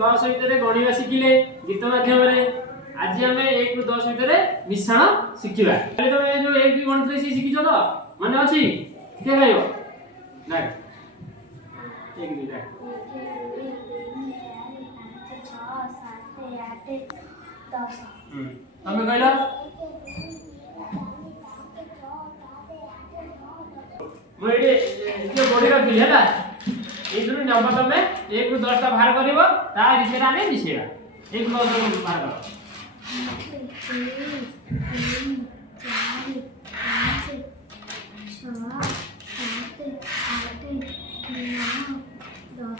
10 ভিতরে গণিবা শিখিলে গীত মাধ্যমে आज हमें 1 रु 10 ভিতরে মিশ্রণ শিখিবা তাহলে তুমি যে 1 2 গণিত সি শিখিছো তো মানে আছে কে গাইব না 1 2 দেখ 1 2 3 4 5 6 7 8 10 তুমি কইলা মই যে বডি রাখিলি ହେଲା এইগুলো नंबर তুমি 1 रु 10 টা বাହାର করিব তা ভিতরে আমি মিশেবা 1 रु 10 টা বাହାର কর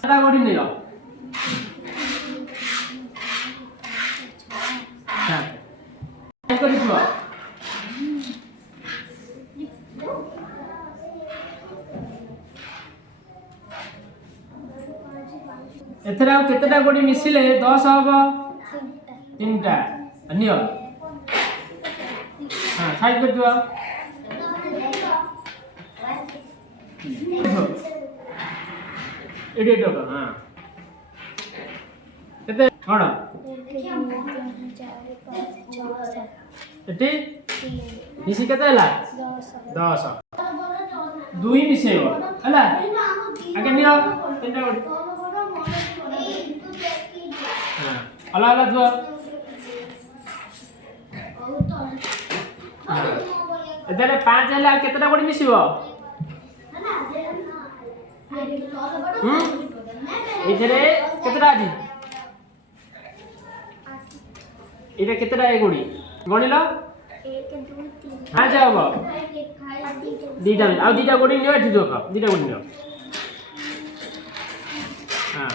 4 गोड़ी नहीं लो क्या करी तू एथरा केतेटा गोड़ी मिसिले 10 हबो 3टा अन्य हां साइड कर दियो एडी टका हां केते कोन 1 मिसी केते हला 10 दुई मिसेबो हला आगे नियो 3टा गोड़ी हां हला हला जो एतरे 5 हला केतेटा गोड़ी मिसिबो इधरे केतेटा आजी इधर केतेटा ए गोड़ी गणिलो 1 2 3 हां जाओ दीटा आ दीटा गोड़ी नियो एठी देखो दीटा गोड़ी नियो हां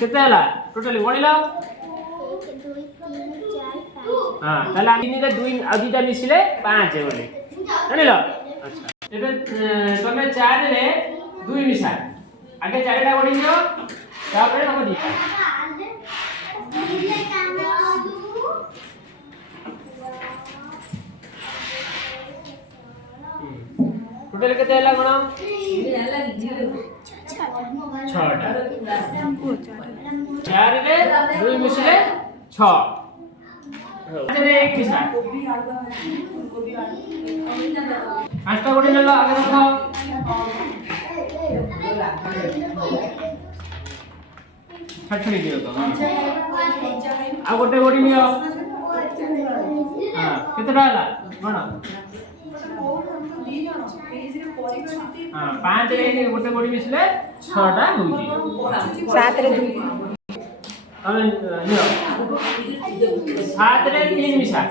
केते हला टोटली गणिलो 1 2 3 4 5 हां ताला इनिरे 2 आ दीटा मिसिले 5 बोले गणिलो अच्छा एबे तमे 4 रे 2 मिसा आगे 4टा गोड़ी नियो तापरे हम दिया टोटल केते हला कोन 6टा 4 रे 2 मिसले 6 रे 1 मिसा 5टा गोड़ी नेलो आगे देखो छटछड़ी दियो तो आ गोटे गोड़ी नियो हां केतेटा हला कोन हां 5 रे गोटे गोड़ी मिसले 6टा होउची 7 रे 2 अबे नियो 7 रे 3 मिसा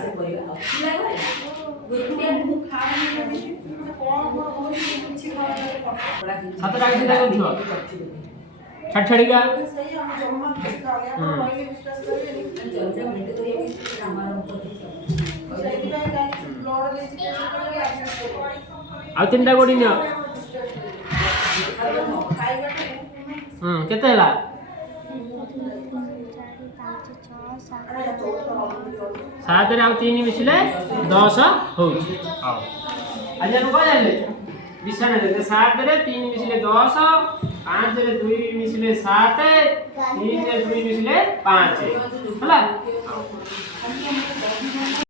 सातटा के देखो छो छटछड़ी का आ 3टा गोड़ी नियो केते हला 7 रे आ 3 मिसले 10 होउची हां आज हम को जानले विषय ने 7 रे 3 मिसले 10 5 रे 2 मिसले 7 3 रे 2 मिसले 5 हला